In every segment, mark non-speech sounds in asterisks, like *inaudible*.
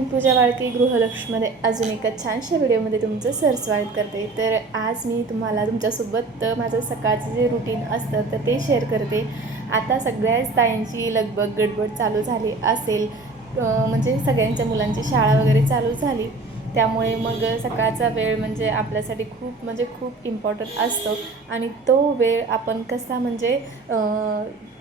मी पूजा बाळके गृहलक्ष्मीमध्ये अजून एका छानशा व्हिडिओमध्ये तुमचं सरस्वागत करते. तर आज मी तुम्हाला तुमच्यासोबत माझं सकाळचं जे रुटीन असतं तर ते शेअर करते. आता सगळ्याच ताईंची लगबग गडबड चालू झाली असेल म्हणजे सगळ्यांच्या मुलांची शाळा वगैरे चालू झाली. त्यामुळे मग सकाळचा वेळ म्हणजे आपल्यासाठी खूप म्हणजे खूप इम्पॉर्टंट असतो. आणि तो वेळ आपण कसा म्हणजे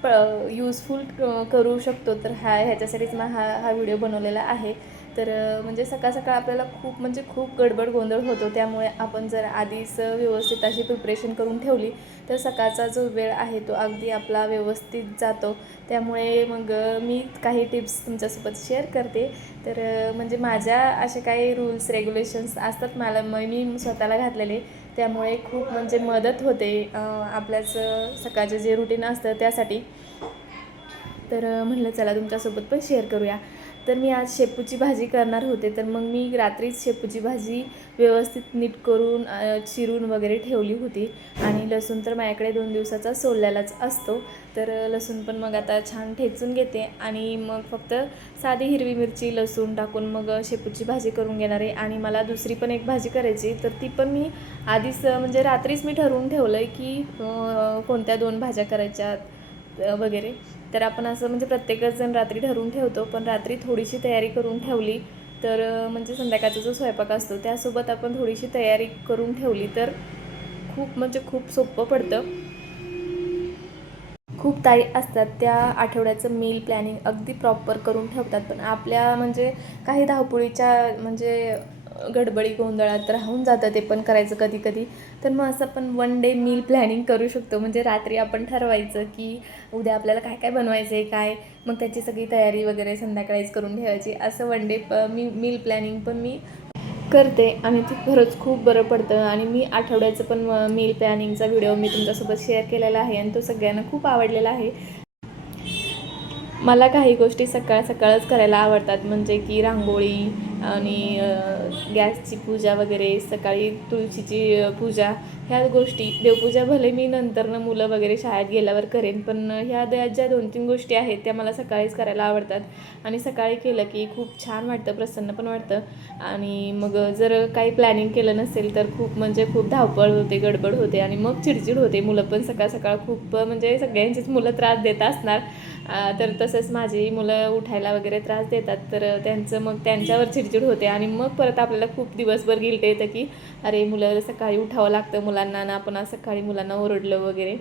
प यूजफुल करू शकतो तर हा ह्याच्यासाठीच मग हा हा व्हिडिओ बनवलेला आहे. तर म्हणजे सकाळ सकाळ आपल्याला खूप म्हणजे खूप गडबड गोंधळ होतो. त्यामुळे आपण जर आधीच व्यवस्थित अशी प्रिपरेशन करून ठेवली तर सकाळचा जो वेळ आहे तो अगदी आपला व्यवस्थित जातो. त्यामुळे मग मी काही टिप्स तुमच्यासोबत शेअर करते. तर म्हणजे माझ्या असे काही रूल्स रेग्युलेशन्स असतात मला मग मी स्वतःला घातलेले. त्यामुळे खूप म्हणजे मदत होते आपल्याचं आपल्याच सकाळचं जे रुटीन असतं त्यासाठी. तर म्हणलं चला तुमच्यासोबत पण शेअर करूया. तर मी आज शेपूची भाजी करणार होते. तर मग मी रात्रीच शेपूची भाजी व्यवस्थित नीट करून चिरून वगैरे ठेवली होती. आणि लसूण तर माझ्याकडे दोन दिवसाचा सोललेलाच असतो. तर लसूण पण मग आता छान ठेचून घेते. आणि मग फक्त साधी हिरवी मिरची लसूण टाकून मग शेपूची भाजी करून घेणार आहे. आणि मला दुसरी पण एक भाजी करायची तर ती पण मी आधीच म्हणजे रात्रीच मी ठरवून ठेवलं आहे की कोणत्या दोन भाज्या करायच्या वगैरे. तर आपण असं म्हणजे प्रत्येकच जण रात्री ठरवून ठेवतो पण रात्री थोडीशी तयारी करून ठेवली तर म्हणजे संध्याकाळचा जो स्वयंपाक असतो त्यासोबत आपण थोडीशी तयारी करून ठेवली तर खूप म्हणजे खूप सोपं पडतं. खूप ताई असतात त्या आठवड्याचं मील प्लॅनिंग अगदी प्रॉपर करून ठेवतात पण आपल्या म्हणजे काही धावपळीच्या म्हणजे गडबडी गोंधळात राहून जातं ते पण करायचं कधी कधी तर मग असं आपण वन डे मील प्लॅनिंग करू शकतो. म्हणजे रात्री आपण ठरवायचं की उद्या आपल्याला काय काय बनवायचं आहे काय? मग त्याची सगळी तयारी वगैरे संध्याकाळीच करून ठेवायची असं वन डे प मी मील प्लॅनिंग पण मी करते. आणि ते खरंच खूप बरं पडतं. आणि मी आठवड्याचं पण मील प्लॅनिंगचा व्हिडिओ मी तुमच्यासोबत शेअर केलेला आहे. आणि तो सगळ्यांना खूप आवडलेला आहे. मला काही गोष्टी सकाळ सकाळच करायला आवडतात. म्हणजे की रांगोळी आणि गॅसची पूजा वगैरे सकाळी तुळशीची पूजा ह्या गोष्टी. देवपूजा भले मी नंतरनं मुलं वगैरे शाळेत गेल्यावर करेन पण ह्या द्या ज्या दोन तीन गोष्टी आहेत त्या मला सकाळीच करायला आवडतात. आणि सकाळी केलं की खूप छान वाटतं प्रसन्न पण वाटतं. आणि मग जर काही प्लॅनिंग केलं नसेल तर खूप म्हणजे खूप धावपळ होते गडबड होते आणि मग चिडचिड होते. मुलं पण सकाळ सकाळ खूप म्हणजे सगळ्यांचीच मुलं त्रास देत असणार. तर तसंच माझी मुलं उठायला वगैरे त्रास देतात. तर त्यांचं मग त्यांच्यावर चिडचिड होते आणि मग परत आपल्याला खूप दिवसभर गिल्ट येतं की अरे मुलं सकाळी उठावं लागतं मुलांना ना आपण सकाळी मुलांना ओरडलं वगैरे.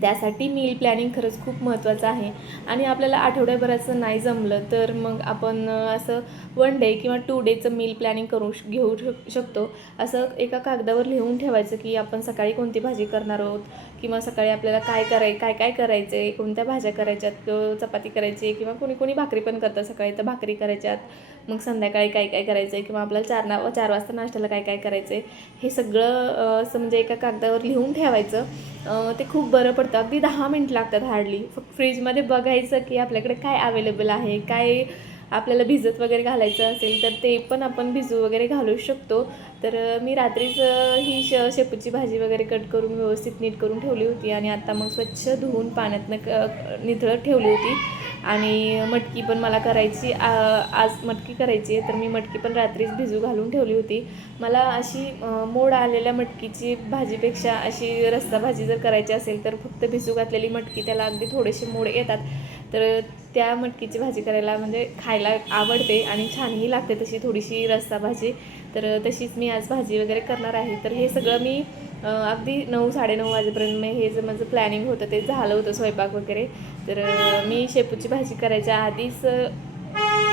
त्यासाठी मील प्लॅनिंग खरंच खूप महत्त्वाचं आहे. आणि आपल्याला आठवड्याभराचं नाही जमलं तर मग आपण असं वन डे किंवा टू डेचं मील प्लॅनिंग करू श- घेऊ शक शकतो. असं एका कागदावर लिहून ठेवायचं की आपण सकाळी कोणती भाजी करणार आहोत? किंवा सकाळी आपल्याला काय कराय काय काय करायचं आहे कोणत्या भाज्या करायच्यात? चपाती करायची आहे किंवा कोणी कोणी भाकरी पण करतं सकाळी तर भाकरी करायच्यात. मग संध्याकाळी काय काय करायचं आहे किंवा आपल्याला चार ना चार वाजता नाश्त्याला काय काय करायचं आहे हे सगळं असं म्हणजे एका कागदावर लिहून ठेवायचं. ते खूप बरं पडतं. अगदी दहा मिनटं लागतात हार्डली फक्त फ्रीजमध्ये बघायचं की आपल्याकडे काय अवेलेबल आहे काय आपल्याला भिजत वगैरे घालायचं असेल तर ते पण आपण भिजू वगैरे घालू शकतो. तर मी रात्रीच ही श शेपूची भाजी वगैरे कट करून व्यवस्थित नीट करून ठेवली होती आणि आता मग स्वच्छ धुवून पाण्यातनं क निथळत ठेवली होती. आणि मटकी पण मला करायची आ, आज मटकी करायची आहे तर मी मटकी पण रात्रीच भिजू घालून ठेवली होती. मला अशी मोड आलेल्या मटकीची भाजीपेक्षा अशी रस्सा भाजी जर करायची असेल तर फक्त भिजू घातलेली मटकी त्याला अगदी थोडेसे मोड येतात. तर त्या मटकीची भाजी करायला म्हणजे खायला आवडते आणि छानही लागते तशी थोडीशी रस्सा भाजी. तर तशीच मी आज भाजी वगैरे करणार आहे. तर हे सगळं मी अगदी नऊ साडेनऊ वाजेपर्यंत मी हे जे माझं प्लॅनिंग होतं ते झालं होतं स्वयंपाक वगैरे. तर मी शेपूची भाजी करायच्या आधीच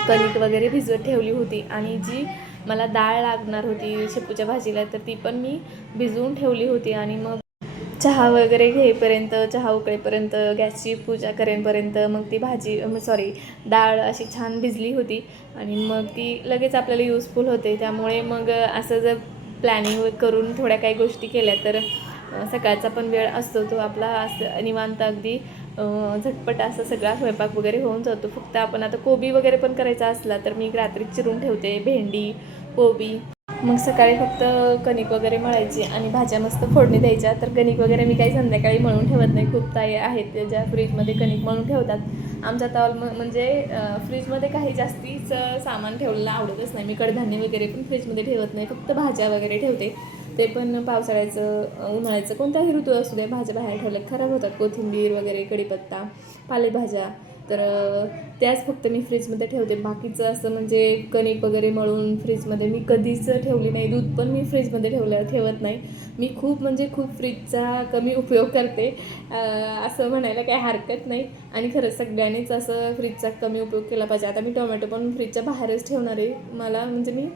कणिक वगैरे भिजवत ठेवली होती आणि जी मला डाळ लागणार होती शेपूच्या भाजीला तर ती पण मी भिजवून ठेवली होती आणि मग चहा वगैरे घेईपर्यंत चहा उकळेपर्यंत गॅसची पूजा करेपर्यंत मग ती भाजी सॉरी डाळ अशी छान भिजली होती आणि मग ती लगेच आपल्याला युजफुल होते. त्यामुळे मग असं जर प्लॅनिंग करून थोड्या काही गोष्टी केल्या तर सकाळचा पण वेळ असतो. तो आपला असं निवांत अगदी झटपट असा सगळा स्वयंपाक वगैरे होऊन जातो. फक्त आपण आता कोबी वगैरे पण करायचा असला तर मी रात्री चिरून ठेवते. भेंडी कोबी मग सकाळी फक्त कणिक वगैरे मळायची आणि भाज्या मस्त फोडणी द्यायच्या. तर कणिक वगैरे मी काही संध्याकाळी मळून ठेवत नाही. खूप ताई आहेत त्या ज्या फ्रीजमध्ये कणिक मळून ठेवतात. आमच्या तावल म्हणजे फ्रीजमध्ये काही जास्तीच सामान ठेवलेलं आवडतच नाही. मी कडधान्य वगैरे पण फ्रीजमध्ये ठेवत नाही. फक्त भाज्या वगैरे ठेवते. ते पण पावसाळ्याचं उन्हाळ्याचं कोणताही ऋतू असू दे भाज्या बाहेर ठेवल्या खराब होतात कोथिंबीर वगैरे कढीपत्ता पालेभाज्या. तर त्याच फक्त मी फ्रीजमध्ये ठेवते. बाकीचं असं म्हणजे कणिक वगैरे मळून फ्रीजमध्ये मी कधीच ठेवली नाही. दूध पण मी फ्रीजमध्ये ठेवलं ठेवत नाही. मी खूप म्हणजे खूप फ्रीजचा कमी उपयोग करते. असं म्हणायला काही हरकत नाही. आणि खरंच सगळ्यांनीच असं फ्रीजचा कमी उपयोग केला पाहिजे. आता मी टोमॅटो पण फ्रीजच्या बाहेरच ठेवणार आहे. मला म्हणजे मी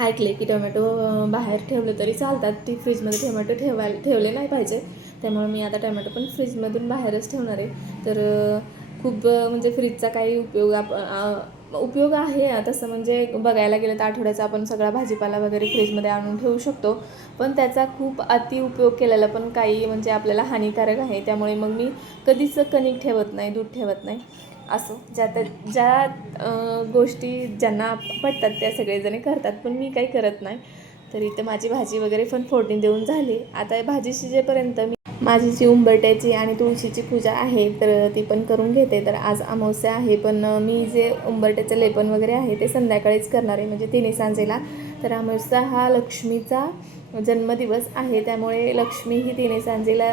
ऐकले की टोमॅटो बाहेर ठेवले तरी चालतात. ती फ्रीजमध्ये टोमॅटो ठेवायला ठेवले नाही पाहिजे. त्यामुळे मी आता टोमॅटो पण फ्रीजमधून बाहेरच ठेवणार आहे. तर खूप म्हणजे फ्रीजचा काही उपयोग आप उपयोग आहे. तसं म्हणजे बघायला गेलं तर आठवड्याचा आपण सगळा भाजीपाला वगैरे फ्रीजमध्ये आणून ठेवू शकतो. पण त्याचा खूप अति उपयोग केलेला पण काही म्हणजे आपल्याला हानिकारक आहे. त्यामुळे मग मी कधीच कणिक ठेवत नाही दूध ठेवत नाही. असो. ज्या त्या ज्या गोष्टी ज्यांना पटतात त्या सगळेजण करतात. पण मी काही करत नाही. तर इथं माझी भाजी वगैरे पण फोडणी देऊन झाली. आता भाजी शिजेपर्यंत मी माझी जी उंबरट्याची आणि तुळशीची पूजा आहे तर ती पण करून घेते. तर आज अमावस्या आहे पण मी जे उंबरट्याचं लेपन वगैरे आहे ते संध्याकाळीच करणार आहे. म्हणजे तिन्ही सांजेला. तर अमावस्या हा लक्ष्मीचा जन्मदिवस आहे त्यामुळे लक्ष्मी ही तिने सांजेला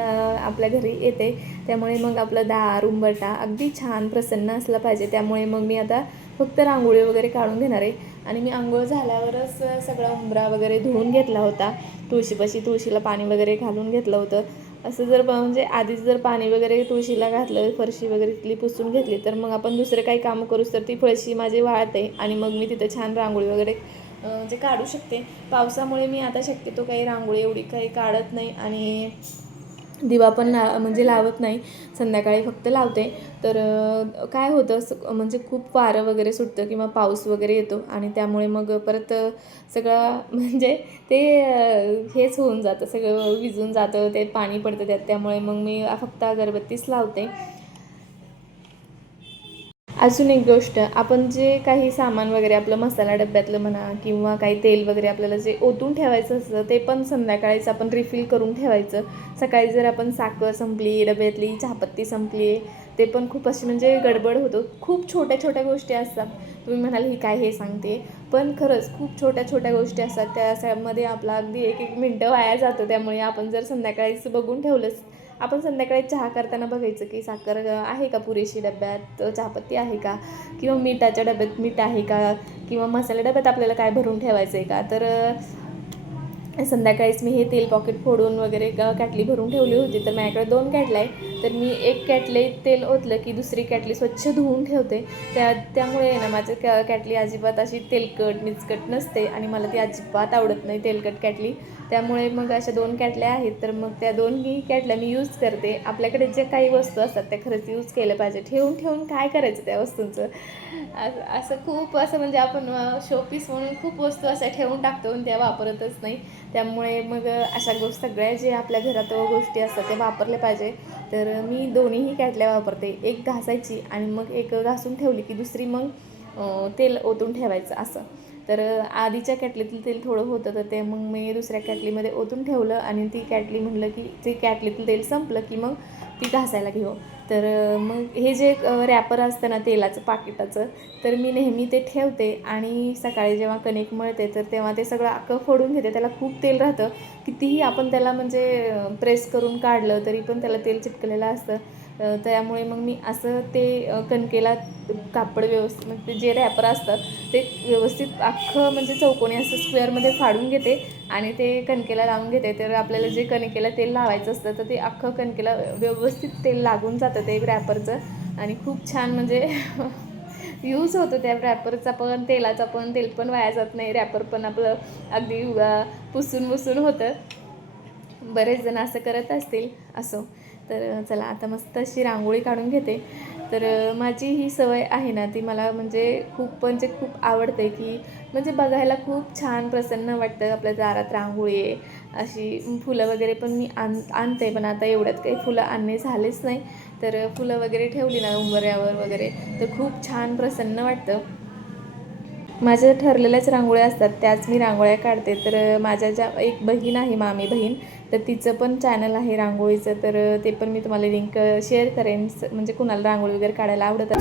आपल्या घरी येते. त्यामुळे मग आपलं दार उंबरटा अगदी छान प्रसन्न असला पाहिजे. त्यामुळे मग मी आता फक्त रांगोळी वगैरे काढून घेणार आहे. आणि मी आंघोळ झाल्यावरच सगळा उंबरा वगैरे धुवून घेतला होता. तुळशीपाशी तुळशीला पाणी वगैरे घालून घेतलं होतं. असं जर म्हणजे आधीच जर पाणी वगैरे तुळशीला घातलं फरशी वगैरे तिथली पुसून घेतली तर मग आपण दुसरं काही कामं करूच तर ती फळशी माझी वाळते आणि मग मी तिथं छान रांगोळी वगैरे म्हणजे काढू शकते. पावसामुळे मी आता शक्यतो काही रांगोळी एवढी काही काढत नाही आणि दिवा पण ला म्हणजे लावत नाही. संध्याकाळी फक्त लावते. तर काय होतं स- म्हणजे खूप वारं वगैरे सुटतं किंवा पाऊस वगैरे येतो आणि त्यामुळे मग परत सगळं *laughs* म्हणजे ते हेच होऊन जातं. सगळं विजून जातं ते पाणी पडतं त्यात. त्यामुळे मग मी फक्त अगरबत्तीच लावते. अजून एक गोष्ट आपण जे काही सामान वगैरे आपलं मसाला डब्यातलं म्हणा किंवा काही तेल वगैरे आपल्याला जे ओतून ठेवायचं असतं ते पण संध्याकाळीच आपण रिफिल करून ठेवायचं. सकाळी जर आपण साखर संपली डब्यातली चहापत्ती संपली ते पण खूप अशी म्हणजे गडबड होतो. खूप छोट्या छोट्या गोष्टी असतात. तुम्ही म्हणाल ही काय हे सांगते? पण खरंच खूप छोट्या छोट्या गोष्टी असतात. त्यामध्ये आपला अगदी एक एक मिनटं वाया जातो. त्यामुळे आपण जर संध्याकाळीच बघून ठेवलंच आपण संध्याकाळी चहा करताना बघायचं की साखर आहे का पुरेशी डब्यात? चहापत्ती आहे का? किंवा मिठाच्या डब्यात मीठ आहे का? किंवा मसाला डब्यात आपल्याला काय भरून ठेवायचं आहे का? तर संध्याकाळीच मी हे तेल पॉकेट फोडून वगैरे कॅटली भरून ठेवली होती. तर माझ्याकडे दोन कॅटल्या आहे तर मी एक कॅटले तेल ओतलं की दुसरी कॅटली स्वच्छ धुवून ठेवते. त्या त्यामुळे ना माझं कॅ कॅटली अजिबात अशी तेलकट मिचकट नसते आणि मला ती अजिबात आवडत नाही तेलकट कॅटली. त्यामुळे मग अशा दोन कॅटल्या आहेत तर मग त्या दोन्ही कॅटल्या मी यूज करते. आपल्याकडे ज्या काही वस्तू असतात त्या खरंच यूज केल्या पाहिजे ठेवून ठेवून काय करायचं त्या वस्तूंचं? असं असं खूप असं म्हणजे आपण शोपीस म्हणून खूप वस्तू अशा ठेवून टाकतो आणि त्या वापरतच नाही. त्यामुळे मग अशा गोष्ट सगळ्या जे आपल्या घरात गोष्टी असतात ते वापरल्या पाहिजे. तर मी दोन्हीही कॅटल्या वापरते. एक घासायची आणि मग एक घासून ठेवली की दुसरी मग तेल ओतून ठेवायचं असं. तर आधीच्या कॅटलीतलं तेल थोडं होतं तर ते मग मी दुसऱ्या कॅटलीमध्ये ओतून ठेवलं आणि ती कॅटली म्हणलं की ती कॅटलीतलं तेल संपलं की मग ती घासायला घेऊ. तर मग हे जे रॅपर असतं ना तेलाचं पाकिटाचं तर मी नेहमी ते ठेवते आणि सकाळी जेव्हा कणिक मळते तर तेव्हा ते सगळं अख्खं फोडून घेते. त्याला खूप तेल राहतं. कितीही आपण त्याला म्हणजे प्रेस करून काढलं तरी पण त्याला तेल चिटकलेलं असतं. त्यामुळे मग मी असं ते कणकेला कापड व्यवस्थित म्हणजे ते जे रॅपर असतात ते व्यवस्थित अख्खं म्हणजे चौकोनी असं स्क्वेअरमध्ये फाडून घेते. आणि ते कणकेला लावून घेते. तर आपल्याला जे कणकेला तेल लावायचं असतं तर ते अख्खं कणकेला व्यवस्थित तेल लागून जातं ते रॅपरचं आणि खूप छान म्हणजे *laughs* यूज होतो त्या रॅपरचा पण तेलाचा पण तेल पण वाया जात नाही. रॅपर पण आपलं अगदी पुसून पुसून होतं. बरेच जण असं करत असतील असो. तर चला आता मस्त अशी रांगोळी काढून घेते. तर माझी ही सवय आहे ना ती मला म्हणजे खूप म्हणजे खूप आवडते की म्हणजे बघायला खूप छान प्रसन्न वाटतं आपल्या दारात रांगोळी आहे अशी फुलं वगैरे पण मी आण आणते. पण आता एवढ्यात काही फुलं आणणे झालेच नाही. तर फुलं वगैरे ठेवली ना उंबऱ्यावर वगैरे तर खूप छान प्रसन्न वाटतं. माझ्या ठरलेल्याच रांगोळ्या असतात त्याच मी रांगोळ्या काढते. तर माझ्या ज्या एक बहीण आहे मामी बहीण तर तिचं पण चॅनल आहे रांगोळीचं. तर ते पण मी तुम्हाला लिंक शेअर करेन. स- म्हणजे कुणाला रांगोळी वगैरे काढायला आवडत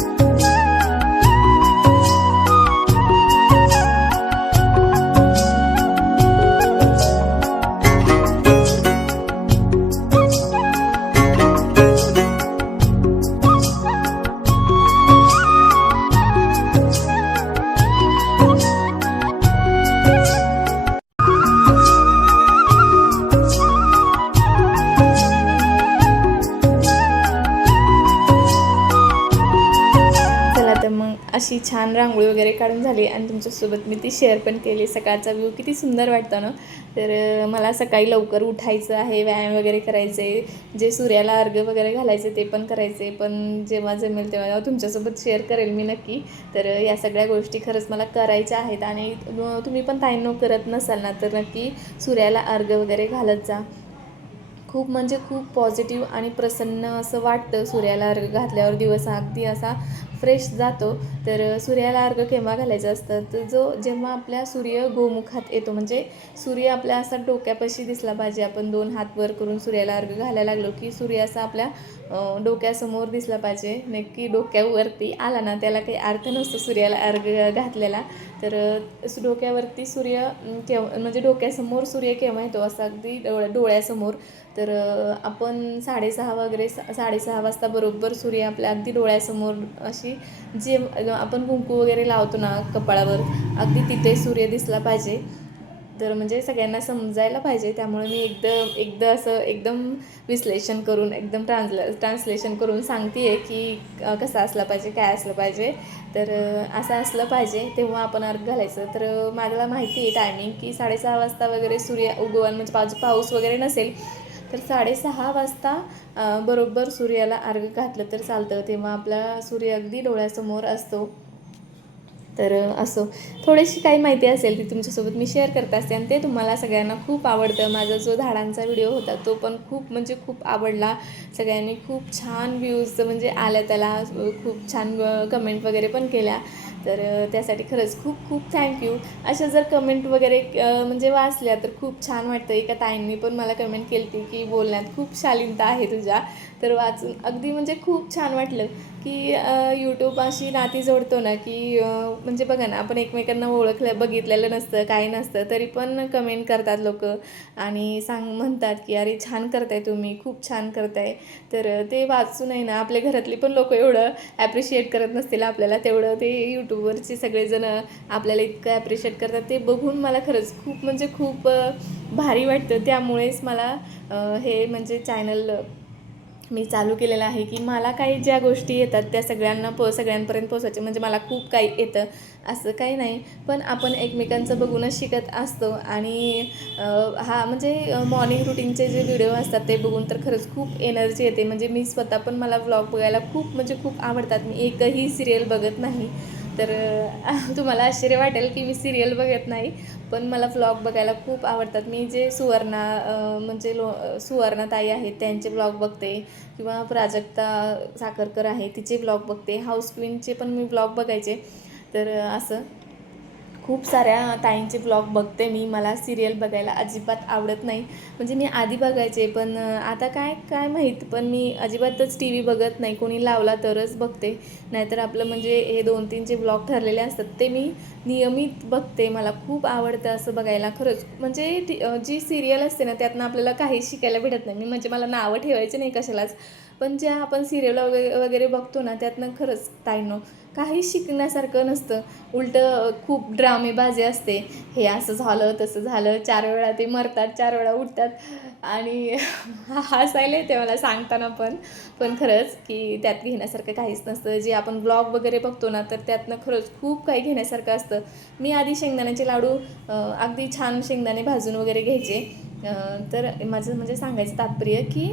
अशी छान रांगोळी वगैरे काढून झाली आणि तुमच्यासोबत मी ती शेअर पण केली. सकाळचा व्ह्यू किती सुंदर वाटतं ना. तर मला सकाळी लवकर उठायचं आहे व्यायाम वगैरे करायचे जे सूर्याला अर्घ वगैरे घालायचे ते पण करायचे. पण जेव्हा जमेल तेव्हा तुमच्यासोबत शेअर करेल मी नक्की. तर या सगळ्या गोष्टी खरंच मला करायच्या आहेत आणि तुम्ही पण ताईंनो करत नसाल ना तर नक्की सूर्याला अर्घ वगैरे घालत जा. खूप म्हणजे खूप पॉझिटिव्ह आणि प्रसन्न असं वाटतं सूर्याला अर्घ घातल्यावर दिवस अगदी असा फ्रेश जातो तर सूर्याला अर्घ केव्हा घालायचं असतं? तर जो जेव्हा आपल्या सूर्य गोमुखात येतो म्हणजे सूर्य आपल्या असा डोक्यापाशी दिसला पाहिजे. आपण दोन हात वर करून सूर्याला अर्घ घालायला लागलो की सूर्य असा आपल्या डोक्यासमोर दिसला पाहिजे. नक्की डोक्यावरती आला ना त्याला काही अर्थ नसतो सूर्याला अर्घ घातलेला. तर डोक्यावरती सूर्य केव्हा म्हणजे डोक्यासमोर सूर्य केव्हा येतो असं अगदी डोळ्यासमोर. तर आपण साडेसहा वगैरे साडेसहा वाजता बरोबर सूर्य आपल्या अगदी डोळ्यासमोर अशी जे आपण कुंकू वगैरे लावतो ना कपाळावर अगदी तिथे सूर्य दिसला पाहिजे. तर म्हणजे सगळ्यांना समजायला पाहिजे. त्यामुळे मी एकदम एकदा असं एकदम विश्लेषण करून एकदम ट्रान्सले ट्रान्सलेशन करून सांगते आहे की कसा कसं असलं पाहिजे काय असलं पाहिजे. तर असं असलं पाहिजे तेव्हा आपण अर्घ घालायचं. तर मागला मला माहिती आहे टायमिंग की साडेसहा वाजता वगैरे सूर्य उगवण म्हणजे पाऊस वगैरे नसेल तर साडेसहा वाजता बरोबर सूर्याला अर्घ घातलं तर चालतं. तेव्हा आपला सूर्य अगदी डोळ्यासमोर असतो. तर असो. थोडीशी काही माहिती असेल ती तुमच्यासोबत मी शेअर करत असते आणि ते तुम्हाला सगळ्यांना खूप आवडतं. माझा जो झाडांचा व्हिडिओ होता तो पण खूप म्हणजे खूप आवडला. सगळ्यांनी खूप छान व्ह्यूज म्हणजे आल्या त्याला. खूप छान कमेंट वगैरे पण केल्या. तर त्यासाठी खरंच खूप खूप थँक्यू अशा जर कमेंट वगैरे म्हणजे वाचल्या तर खूप छान वाटतं. एका ताईंनी पण मला कमेंट केली होती की बोलण्यात खूप शालीनता आहे तुझ्या. तर वाचून. अगदी म्हणजे खूप छान वाटलं की यूट्यूब अशी नाती जोडतो ना की म्हणजे बघा ना आपण एकमेकांना ओळखलं बघितलेलं नसतं काही नसतं तरी पण कमेंट करतात लोक आणि सांग म्हणतात की अरे छान करताय तुम्ही खूप छान करताय. तर ते वाचून आहे ना आपल्या घरातली पण लोक एवढं ॲप्रिशिएट करत नसतील आपल्याला. तेवढं ते यूट्यूबवरचे सगळेजण आपल्याला इतकं ॲप्रिशिएट करतात. ते बघून मला खरंच खूप म्हणजे खूप भारी वाटतं. त्यामुळेच मला हे म्हणजे चॅनल मी चालू केलेलं आहे की मला काही ज्या गोष्टी येतात त्या सगळ्यांना पो सगळ्यांपर्यंत पोचायचे म्हणजे मला खूप काही येतं. असं काही नाही. पण आपण एकमेकांचं बघूनच शिकत असतो आणि हा म्हणजे मॉर्निंग रुटीनचे जे व्हिडिओ असतात ते बघून तर खरंच खूप एनर्जी येते. म्हणजे मी स्वतः पण मला व्लॉग बघायला खूप म्हणजे खूप आवडतात. मी एकही सिरियल बघत नाही. तर तुम्हाला आश्चर्य वाटेल की मी सिरियल बघत नाही पण मला ब्लॉग बघायला खूप आवडतात. मी जे सुवर्णा म्हणजे लो सुवर्णाताई आहेत त्यांचे ब्लॉग बघते किंवा प्राजक्ता साखरकर आहे तिचे ब्लॉग बघते. हाऊस क्वीनचे पण मी ब्लॉग बघायचे. तर असं. खूप साऱ्या ताईंचे ब्लॉग बघते मी. मला सिरियल बघायला अजिबात आवडत नाही. म्हणजे मी आधी बघायचे पण आता काय काय माहीत? पण मी अजिबातच टी व्ही बघत नाही. कोणी लावला तरच बघते. नाहीतर आपलं म्हणजे हे दोन तीन जे ब्लॉग ठरलेले असतात ते मी नियमित बघते. मला खूप आवडतं असं बघायला खरंच. म्हणजे जी सिरियल असते ना त्यातनं आपल्याला काही शिकायला भेटत नाही. मी म्हणजे मला नावं ठेवायचे नाही कशालाच. पण ज्या आपण सिरियल वगैरे वगैरे बघतो ना त्यातनं खरंच ताईनो काही शिकण्यासारखं नसतं. उलटं खूप ड्रामेबाजी असते. हे असं झालं तसं झालं चार वेळा ते मरतात चार वेळा उठतात. आणि *laughs* हसायला येते मला सांगताना पण. पण खरंच की त्यात घेण्यासारखं काहीच नसतं. जे आपण ब्लॉग वगैरे बघतो ना तर त्यातनं खरंच खूप काही घेण्यासारखं असतं. मी आधी शेंगदाण्याचे लाडू अगदी छान शेंगदाणे भाजून वगैरे घ्यायचे. तर माझं म्हणजे सांगायचं तात्पर्य की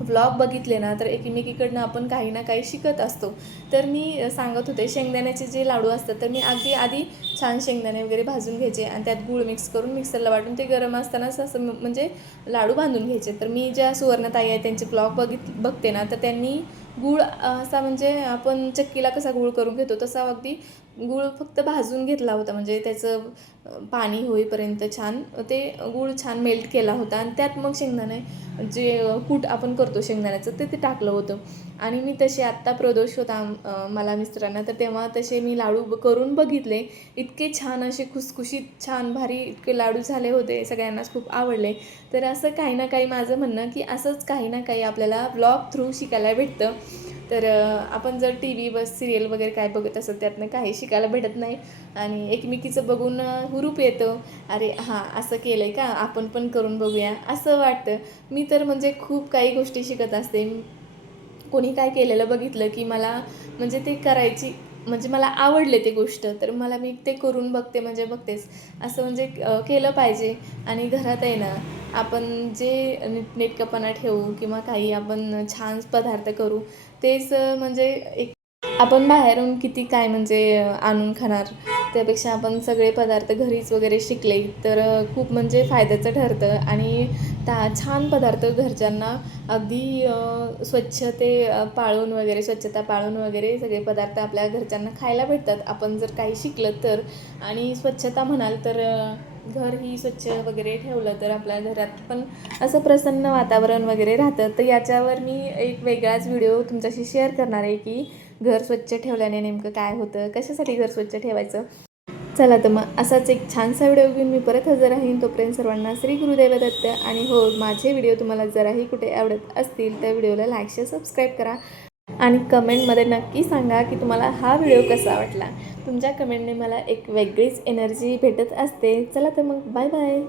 व्लॉग बघितले ना तर एकमेकीकडनं आपण काही ना काही शिकत असतो. तर मी सांगत होते शेंगदाण्याचे जे लाडू असतात तर मी अगदी आधी छान शेंगदाणे वगैरे भाजून घ्यायचे आणि त्यात गूळ मिक्स करून मिक्सरला वाटून ते गरम असतानाच असं म्हणजे लाडू बांधून घ्यायचे. तर मी ज्या सुवर्णताई आहे त्यांचे ब्लॉग बघित बघते ना तर त्यांनी गूळ असा म्हणजे आपण चक्कीला कसा गूळ करून घेतो तसा अगदी गूळ फक्त भाजून घेतला होता म्हणजे त्याचं पाणी होईपर्यंत छान ते गूळ छान मेल्ट केला होता आणि त्यात मग शेंगदाणे जे कूट आपण करतो शेंगदाण्याचं ते ते टाकलं होतं. आणि मी तसे आत्ता प्रदोष होता मला मिस्टरांना तर तेव्हा तसे मी लाडू ब- करून बघितले. इतके छान असे खुसखुशीत छान भारी इतके लाडू झाले होते सगळ्यांनाच खूप आवडले. तर असं काही ना काही माझं म्हणणं की असंच काही ना काही आपल्याला ब्लॉग थ्रू शिकायला भेटतं. तर आपण जर टी व्ही बस सिरियल वगैरे काय बघत असत त्यातनं काही शिकायला भेटत नाही. आणि एकमेकीचं बघून हुरूप येतं. अरे हां असं केलं आहे का? आपण पण करून बघूया. असं वाटतं. मी तर म्हणजे खूप काही गोष्टी शिकत असते. कोणी काय केलेलं बघितलं की मला म्हणजे ते करायची म्हणजे मला आवडले ते गोष्ट तर मला मी ते करून बघते म्हणजे बघतेच. असं म्हणजे केलं पाहिजे आणि घरात आहे ना आपण जे नीटनेटकपणा ठेवू किंवा काही आपण छान पदार्थ करू तेच म्हणजे एक आपण बाहेरून किती काय म्हणजे आणून खाणार त्यापेक्षा आपण सगळे पदार्थ घरीच वगैरे शिकले तर खूप म्हणजे फायद्याचं ठरतं. आणि ता छान पदार्थ घरच्यांना अगदी स्वच्छ ते पाळून वगैरे स्वच्छता पाळून वगैरे सगळे पदार्थ आपल्या घरच्यांना खायला भेटतात. आपण जर काही शिकलं तर आणि स्वच्छता म्हणाल तर घर ही स्वच्छ वगैरे ठेवलं तर आपल्या घरात पण असं प्रसन्न वातावरण वगैरे राहतं. तर याच्यावर मी एक वेगळाच व्हिडिओ तुमच्याशी शेअर करणार आहे की घर स्वच्छ ठेवल्याने नेमकं काय होतं? कशासाठी घर स्वच्छ ठेवायचं? चला तर मग असाच एक छानसा व्हिडिओ घेऊन मी परत हजर राहीन. तोपर्यंत सर्वांना श्री गुरुदेव दत्त आणि हो माझे व्हिडिओ तुम्हाला जराही कुठे आवडत असतील तर व्हिडिओला लाईक शेअर सबस्क्राईब करा. आणि कमेंटमध्ये नक्की सांगा की तुम्हाला हा व्हिडिओ कसा वाटला. तुमच्या कमेंटने मला एक वेगळीच एनर्जी भेटत असते. चला तर मग बाय बाय